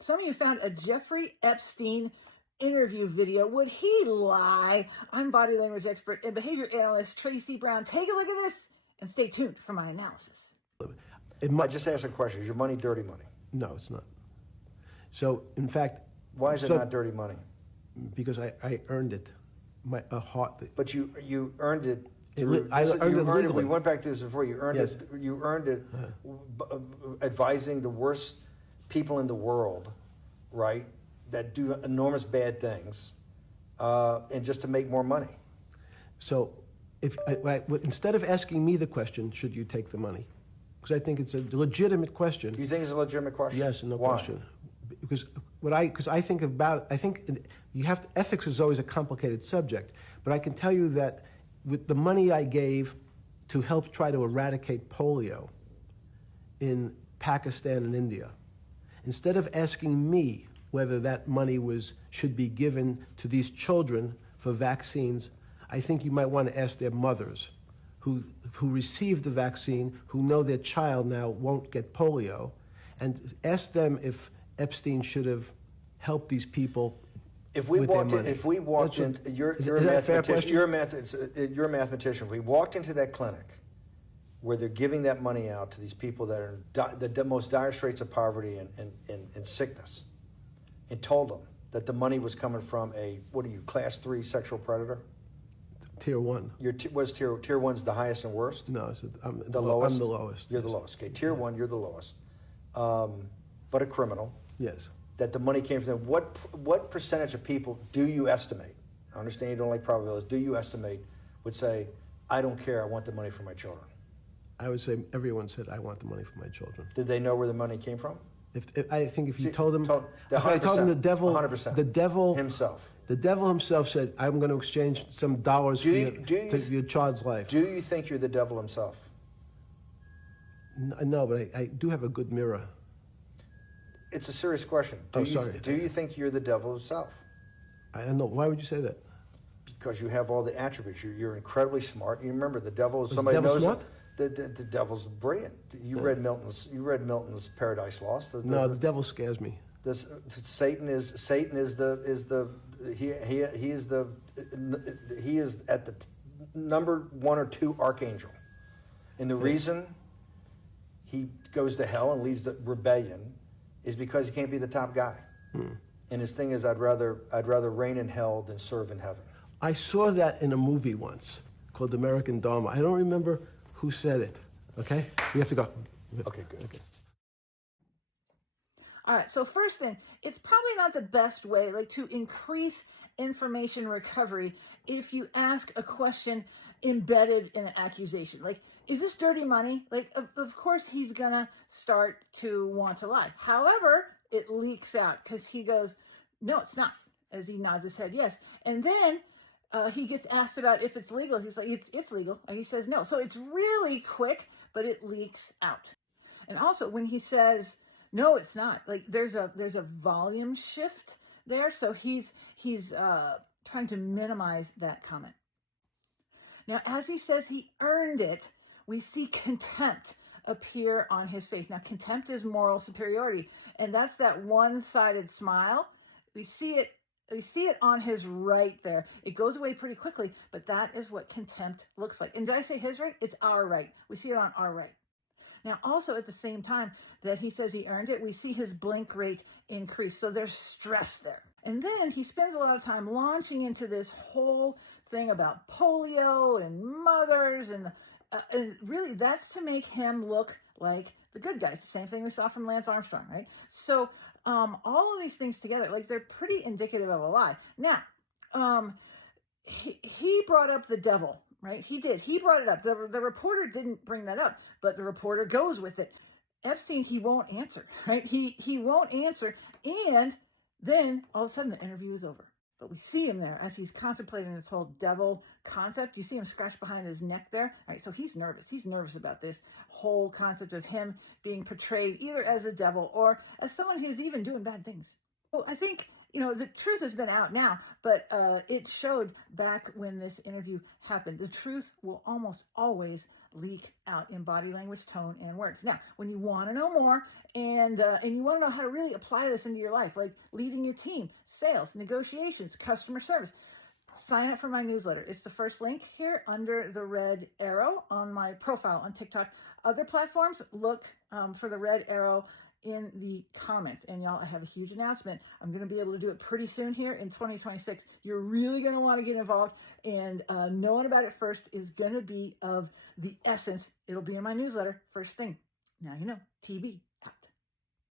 Some of you found a Jeffrey Epstein interview video. Would he lie? I'm body language expert and behavior analyst Tracy Brown. Take a look at this and stay tuned for my analysis. I just asked a question. Is your money dirty money? No, it's not. So, in fact... Why is it not dirty money? Because I earned it. But you earned it. I earned it legally. We went back to this before. You earned Yes. it. You earned it advising the worst people in the world, right, that do enormous bad things, and just to make more money. So, instead of asking me the question, should you take the money? Because I think it's a legitimate question. You think it's a legitimate question? Yes, no Why? question. Because I think ethics is always a complicated subject, but I can tell you that with the money I gave to help try to eradicate polio in Pakistan and India, instead of asking me whether that money should be given to these children for vaccines, I think you might want to ask their mothers who received the vaccine, who know their child now won't get polio, and ask them if Epstein should have helped these people. You're a mathematician. We walked into that clinic where they're giving that money out to these people that are in the most dire straits of poverty and sickness, and told them that the money was coming from class 3 sexual predator? Tier 1. Tier 1's the highest and worst? No, I'm the lowest. You're yes. the lowest. Okay, Tier 1, you're the lowest. But a criminal. Yes. That the money came from them. What percentage of people do you estimate? I understand you don't like probabilities. Do you estimate would say, I don't care, I want the money for my children? I would say everyone said, I want the money for my children. Did they know where the money came from? I think if you told them, if I told them the devil, 100%. the devil himself. The devil himself said, I'm going to exchange some dollars for your child's life. Do you think you're the devil himself? No, but I do have a good mirror. It's a serious question. Do you think you're the devil himself? I don't know. Why would you say that? Because you have all the attributes. You're incredibly smart. You remember the devil is somebody the devil knows smart? The devil's brilliant. You read Milton's Paradise Lost. No, the devil scares me. Satan is at the number 1 or 2 archangel, and the reason he goes to hell and leads the rebellion is because he can't be the top guy. And his thing is, I'd rather reign in hell than serve in heaven. I saw that in a movie once called American Dharma. I don't remember who said it. Okay, we have to go. Okay, good. Okay. All right, so first thing, it's probably not the best way to increase information recovery if you ask a question embedded in an accusation. Is this dirty money? Of course he's going to start to want to lie. However, it leaks out because he goes, no, it's not, as he nods his head, yes. And then he gets asked about if it's legal. He's like, it's legal. And he says no. So it's really quick, but it leaks out. And also when he says, no, it's not, there's a volume shift there. So he's trying to minimize that comment. Now, as he says he earned it, we see contempt appear on his face. Now, contempt is moral superiority, and that's that one-sided smile. We see it on his right there. It goes away pretty quickly, but that is what contempt looks like. And did I say his right? It's our right. We see it on our right. Now, also at the same time that he says he earned it, we see his blink rate increase. So there's stress there. And then he spends a lot of time launching into this whole thing about polio and mothers. And really, that's to make him look like the good guy. It's the same thing we saw from Lance Armstrong, right? So all of these things together, they're pretty indicative of a lie. Now, he brought up the devil. Right? He did. He brought it up. The reporter didn't bring that up, but the reporter goes with it. Epstein, he won't answer, right? He won't answer. And then all of a sudden the interview is over. But we see him there as he's contemplating this whole devil concept. You see him scratch behind his neck there. All right, so he's nervous. He's nervous about this whole concept of him being portrayed either as a devil or as someone who's even doing bad things. So I think, the truth has been out now, but it showed back when this interview happened. The truth will almost always leak out in body language, tone, and words. Now, when you want to know more and you want to know how to really apply this into your life, like leading your team, sales, negotiations, customer service, sign up for my newsletter. It's the first link here under the red arrow on my profile on TikTok. Other platforms, look for the red arrow in the comments. And y'all, I have a huge announcement. I'm going to be able to do it pretty soon here in 2026. You're really going to want to get involved, and knowing about it first is going to be of the essence. It'll be in my newsletter first thing. Now you know, TB.